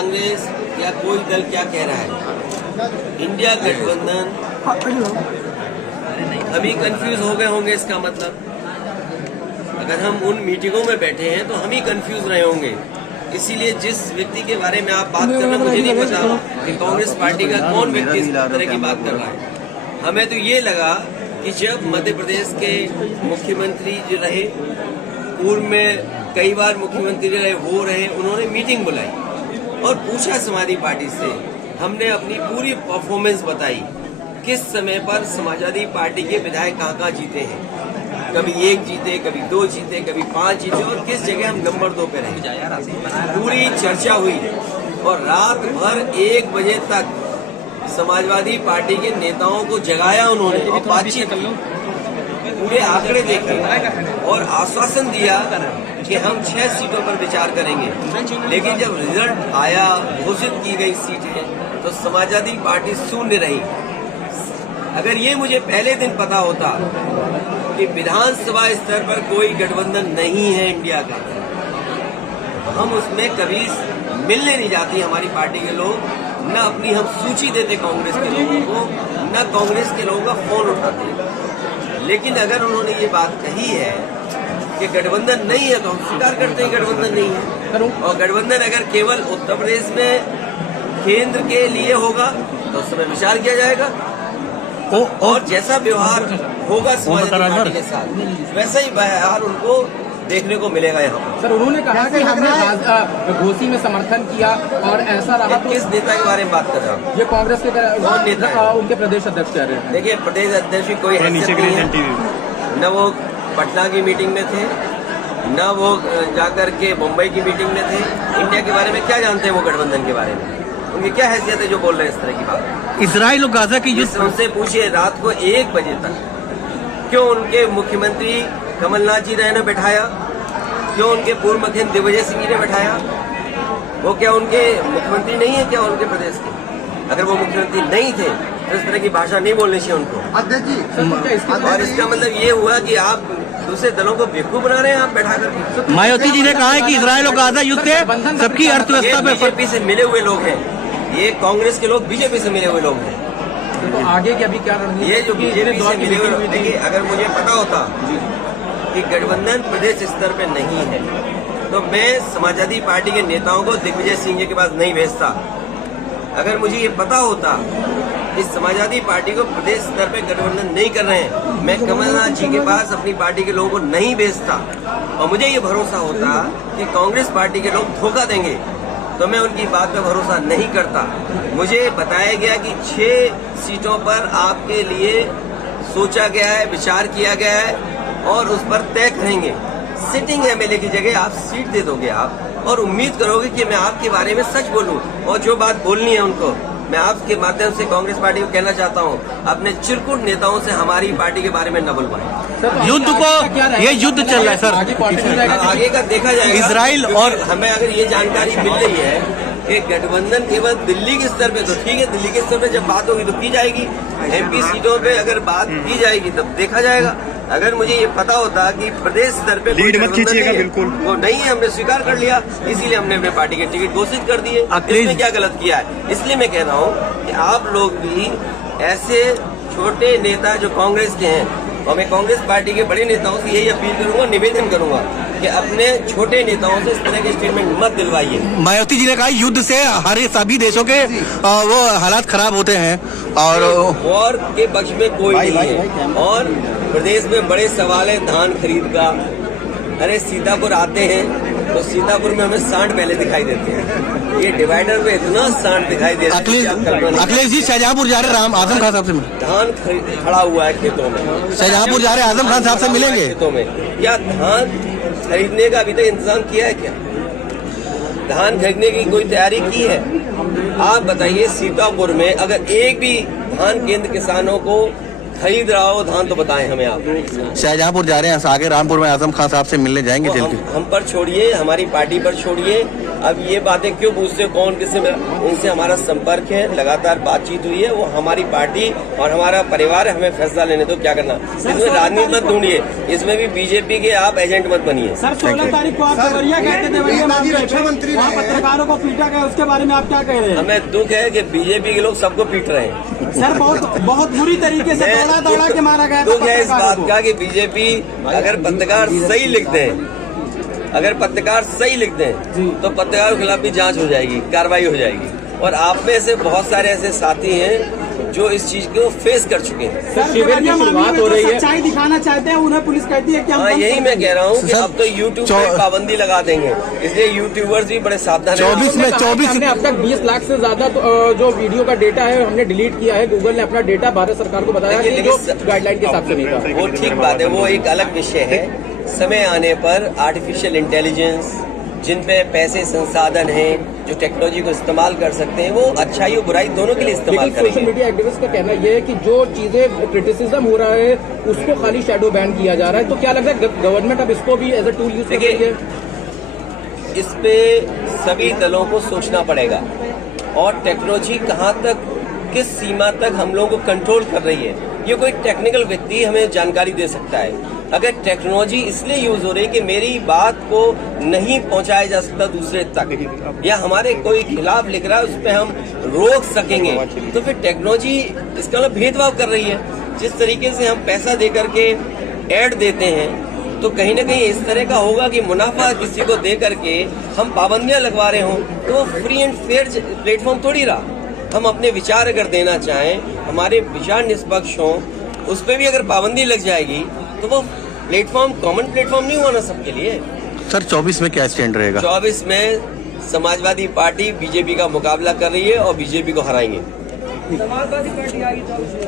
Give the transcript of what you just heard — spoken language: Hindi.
कांग्रेस या कोई दल क्या कह रहा है, इंडिया गठबंधन, हम ही कंफ्यूज हो गए होंगे। इसका मतलब अगर हम उन मीटिंगों में बैठे हैं तो हम ही कंफ्यूज रहे होंगे। इसीलिए जिस व्यक्ति के बारे में आप बात कर रहे हैं, मुझे नहीं पता कि कांग्रेस पार्टी का कौन व्यक्ति इस तरह की बात कर रहा है। हमें तो ये लगा कि जब मध्य प्रदेश के मुख्यमंत्री जो रहे, पूर्व में कई बार मुख्यमंत्री रहे, वो रहे, उन्होंने मीटिंग बुलाई और पूछा समाजवादी पार्टी से। हमने अपनी पूरी परफॉर्मेंस बताई, किस समय पर समाजवादी पार्टी के विधायक कहाँ जीते हैं, कभी 1 जीते, कभी 2 जीते, कभी 5 जीते और किस जगह हम नंबर 2 पे रहे। पूरी चर्चा हुई और रात भर 1 बजे तक समाजवादी पार्टी के नेताओं को जगाया उन्होंने और बातचीत की, पूरे आंकड़े देखे और आश्वासन दिया कि हम 6 सीटों पर विचार करेंगे। लेकिन जब रिजल्ट आया, घोषित की गई सीटें, तो समाजवादी पार्टी शून्य रही। अगर ये मुझे पहले दिन पता होता कि विधानसभा स्तर पर कोई गठबंधन नहीं है इंडिया का, तो हम उसमें कभी मिलने नहीं जाती हमारी पार्टी के लोग, न अपनी हम सूची देते कांग्रेस के लोगों को, न कांग्रेस के लोगों का फोन उठाते। लेकिन अगर उन्होंने ये बात कही है कि गठबंधन नहीं है, तो हम स्वीकार करते हैं गठबंधन नहीं है। और गठबंधन अगर केवल उत्तर प्रदेश में केंद्र के लिए होगा तो उस समय विचार किया जाएगा और जैसा व्यवहार होगा समाजवादी पार्टी के साथ, वैसा ही व्यवहार उनको देखने को मिलेगा यहाँ पर। सर, उन्होंने कहा कि हमने घोषी में समर्थन किया और ऐसा रहा। किस नेता के बारे में बात कर रहा हूँ? ये कांग्रेस के कौन नेता है? उनके प्रदेश अध्यक्ष कह रहे हैं। देखिए, प्रदेश अध्यक्ष की कोई हैसियत नहीं है। न वो पटना की मीटिंग में थे, न वो जाकर के मुंबई की मीटिंग में थे। इंडिया के बारे में क्या जानते हैं वो गठबंधन के बारे में? उनकी क्या हैसियत है जो बोल रहे हैं इस तरह की बात? इजराइल और गाजा की युद्ध, उनसे पूछिए रात को 1 बजे तक क्यों उनके मुख्यमंत्री कमलनाथ जी ने बैठाया, क्यों उनके पूर्व मुख्यमंत्री दिग्विजय सिंह जी ने बैठाया? वो क्या उनके मुख्यमंत्री नहीं है क्या उनके प्रदेश के? अगर वो मुख्यमंत्री नहीं थे तो इस तरह की भाषा नहीं बोलनी चाहिए उनको। और इसका मतलब ये हुआ कि आप दूसरे दलों को बेवकूफ बना रहे हैं आप बैठा कर। मायावती जी ने कहा है कि इजराइल और गाजा युद्ध से सबकी अर्थव्यवस्था पे बीजेपी से मिले हुए लोग हैं, ये कांग्रेस के लोग बीजेपी से मिले हुए लोग हैं। तो आगे की अभी क्या रणनीति? ये जो बीजेपी से मिले हुए, देखिए अगर मुझे पता होता कि गठबंधन प्रदेश स्तर पे नहीं है तो मैं समाजवादी पार्टी के नेताओं को दिग्विजय सिंह जी के पास नहीं भेजता। अगर मुझे ये पता होता कि समाजवादी पार्टी को प्रदेश स्तर पे गठबंधन नहीं कर रहे हैं, मैं कमलनाथ जी के पास अपनी पार्टी के लोगों को नहीं भेजता। और मुझे ये भरोसा होता कि कांग्रेस पार्टी के लोग धोखा देंगे तो मैं उनकी बात पर भरोसा नहीं करता। मुझे बताया गया कि 6 सीटों पर आपके लिए सोचा गया है, विचार किया गया है और उस पर तय करेंगे। सिटिंग एमएलए की जगह आप सीट दे दोगे आप और उम्मीद करोगे कि मैं आपके बारे में सच बोलूं और जो बात बोलनी है उनको। मैं आपके माध्यम से कांग्रेस पार्टी को कहना चाहता हूं, अपने चिरकुट नेताओं से हमारी पार्टी के बारे में न बुलवाएं। युद्ध को, ये युद्ध चल रहा है सर, आगे का देखा जाएगा। इजराइल और हमें अगर ये जानकारी मिल रही है कि गठबंधन केवल दिल्ली के स्तर पे, तो ठीक है, दिल्ली के स्तर पे जब बात होगी तो की जाएगी। एमपी सीटों पे अगर बात की जाएगी तब देखा जाएगा। अगर मुझे ये पता होता कि प्रदेश स्तर पे लीड मत कीजिएगा, बिल्कुल वो नहीं है, हमने स्वीकार कर लिया, इसीलिए हमने अपने पार्टी के टिकट घोषित कर दिए। इसमें क्या गलत किया है? इसलिए मैं कह रहा हूँ कि आप लोग भी ऐसे छोटे नेता जो कांग्रेस के हैं, और मैं कांग्रेस पार्टी के बड़े नेताओं से यही अपील करूंगा, निवेदन करूंगा कि अपने छोटे नेताओं से इस तरह के स्टेटमेंट मत दिलवाइए। मायावती जी ने कहा युद्ध से हमारे सभी देशों के वो हालात खराब होते हैं और वॉर के पक्ष में कोई नहीं है। और प्रदेश में बड़े सवाल है धान खरीद का। अरे सीतापुर आते हैं तो सीतापुर में हमें सांड पहले दिखाई देते हैं, ये डिवाइडर में इतना सांड दिखाई देता है। अखिलेश जी शाहजहांपुर जा रहे आजम खान साहब से धान खड़ा हुआ है खेतों में, शाहजहांपुर जा रहे आजम खान साहब से मिलेंगे खेतों में। क्या धान खरीदने का अभी तक इंतजाम किया है? क्या धान खरीदने की कोई तैयारी की है? आप बताइए, सीतापुर में अगर एक भी धान केंद्र किसानों को खरीद रहा हो धान तो बताएं हमें आप। शाहजहांपुर जा रहे हैं, आगे रामपुर में आजम खान साहब से मिलने जाएंगे। हम पर छोड़िए, हमारी पार्टी पर छोड़िए, अब ये बातें क्यों पूछते हो, कौन किससे उनसे हमारा संपर्क है, लगातार बातचीत हुई है। वो हमारी पार्टी और हमारा परिवार है, हमें फैसला लेने दो क्या करना। इसमें राजनीति मत ढूंढिए, इसमें भी बीजेपी के आप एजेंट मत बनिए। सर 16 तारीख को आप देवरिया गए थे, देवरिया मामले वहाँ पत्रकारों को पीटा गया, उसके बारे में आप क्या कह रहे हैं? हमें दुख है कि बीजेपी के लोग सबको पीट रहे हैं। सर बहुत बुरी तरीके से दौड़ा के मारा गया। दुख है इस बात का कि बीजेपी अगर पत्रकार सही लिखते हैं, अगर पत्रकार सही लिखते हैं तो पत्रकारों के खिलाफ भी जांच हो जाएगी, कार्रवाई हो जाएगी। और आप में से बहुत सारे ऐसे साथी हैं जो इस चीज को फेस कर चुके हैं। सर शिविर की शुरुआत हो रही है, सच्चाई दिखाना चाहते हैं, उन्हें पुलिस कहती है कि हम यही मैं कह रहा हूँ कि अब तो यूट्यूब पे पाबंदी लगा देंगे, इसलिए यूट्यूबर्स भी बड़े सावधान हैं। 24 हमने अब तक 20 लाख से ज्यादा जो वीडियो का डेटा है हमने डिलीट किया है। गूगल ने अपना डेटा भारत सरकार को बताया कि जो गाइडलाइन के हिसाब से नहीं था। वो ठीक बात है, वो एक अलग विषय है। समय आने पर आर्टिफिशियल इंटेलिजेंस, जिन पे पैसे संसाधन हैं, जो टेक्नोलॉजी को इस्तेमाल कर सकते हैं, वो अच्छाई और बुराई दोनों के लिए इस्तेमाल करेंगे। सोशल मीडिया एक्टिविस्ट का कहना यह है कि जो चीजें क्रिटिसिज्म हो रहा है उसको खाली शैडो बैन किया जा रहा है। तो क्या लगता है गवर्नमेंट अब इसको भी एज अ टूल यूज कर रही है? इस पे सभी दलों को सोचना पड़ेगा और टेक्नोलॉजी कहाँ तक, किस सीमा तक हम लोगों को कंट्रोल कर रही है, ये कोई टेक्निकल व्यक्ति हमें जानकारी दे सकता है। अगर टेक्नोलॉजी इसलिए यूज हो रही है कि मेरी बात को नहीं पहुंचाया जा सकता दूसरे तक, या हमारे कोई खिलाफ लिख रहा है उस पर हम रोक सकेंगे, तो फिर टेक्नोलॉजी इसका मतलब भेदभाव कर रही है। जिस तरीके से हम पैसा दे करके ऐड देते हैं, तो कहीं ना कहीं इस तरह का होगा कि मुनाफा किसी को दे करके हम पाबंदियां लगवा रहे हों, तो वो फ्री एंड फेयर प्लेटफॉर्म थोड़ी रहा। हम अपने विचार अगर देना चाहें, हमारे विचार निष्पक्ष हों, उस पर भी अगर पाबंदी लग जाएगी तो वो प्लेटफॉर्म कॉमन प्लेटफॉर्म नहीं हुआ ना सबके लिए। सर 24 में क्या स्टैंड रहेगा? 24 में समाजवादी पार्टी बीजेपी का मुकाबला कर रही है और बीजेपी को हराएंगे।